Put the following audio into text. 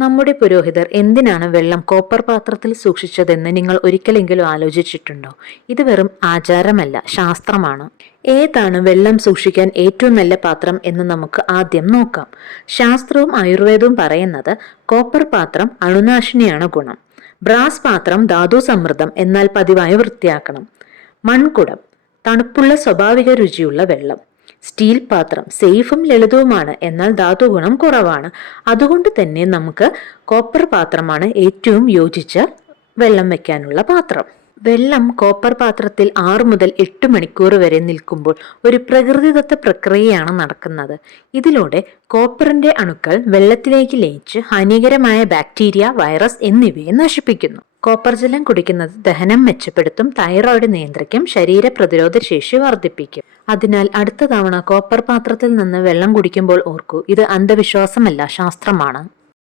നമ്മുടെ പുരോഹിതർ എന്തിനാണ് വെള്ളം കോപ്പർ പാത്രത്തിൽ സൂക്ഷിച്ചതെന്ന് നിങ്ങൾ ഒരിക്കലെങ്കിലും ആലോചിച്ചിട്ടുണ്ടോ? ഇത് വെറും ആചാരമല്ല, ശാസ്ത്രമാണ്. ഏതാണ് വെള്ളം സൂക്ഷിക്കാൻ ഏറ്റവും നല്ല പാത്രം എന്ന് നമുക്ക് ആദ്യം നോക്കാം. ശാസ്ത്രവും ആയുർവേദവും പറയുന്നത് കോപ്പർ പാത്രം അണുനാശിനിയാണ് ഗുണം. ബ്രാസ് പാത്രം ധാതു സമൃദ്ധം, എന്നാൽ പതിവായി വൃത്തിയാക്കണം. മൺകുടം തണുപ്പുള്ള സ്വാഭാവിക രുചിയുള്ള വെള്ളം. സ്റ്റീൽ പാത്രം സേഫും ലളിതവുമാണ്, എന്നാൽ ധാതുഗുണം കുറവാണ്. അതുകൊണ്ട് തന്നെ നമുക്ക് കോപ്പർ പാത്രമാണ് ഏറ്റവും യോജിച്ച വെള്ളം വെക്കാനുള്ള പാത്രം. വെള്ളം കോപ്പർ പാത്രത്തിൽ 6 മുതൽ 8 മണിക്കൂർ വരെ നിൽക്കുമ്പോൾ ഒരു പ്രകൃതിദത്ത പ്രക്രിയയാണ് നടക്കുന്നത്. ഇതിലൂടെ കോപ്പറിന്റെ അണുക്കൾ വെള്ളത്തിലേക്ക് ലയിച്ച് ഹാനികരമായ ബാക്ടീരിയ, വൈറസ് എന്നിവയെ നശിപ്പിക്കുന്നു. കോപ്പർ ജലം കുടിക്കുന്നത് ദഹനം മെച്ചപ്പെടുത്തും, തൈറോയ്ഡ് നിയന്ത്രിക്കും, ശരീര പ്രതിരോധ ശേഷി വർദ്ധിപ്പിക്കും. അതിനാൽ അടുത്ത തവണ കോപ്പർ പാത്രത്തിൽ നിന്ന് വെള്ളം കുടിക്കുമ്പോൾ ഓർക്കൂ, ഇത് അന്ധവിശ്വാസമല്ല, ശാസ്ത്രമാണ്.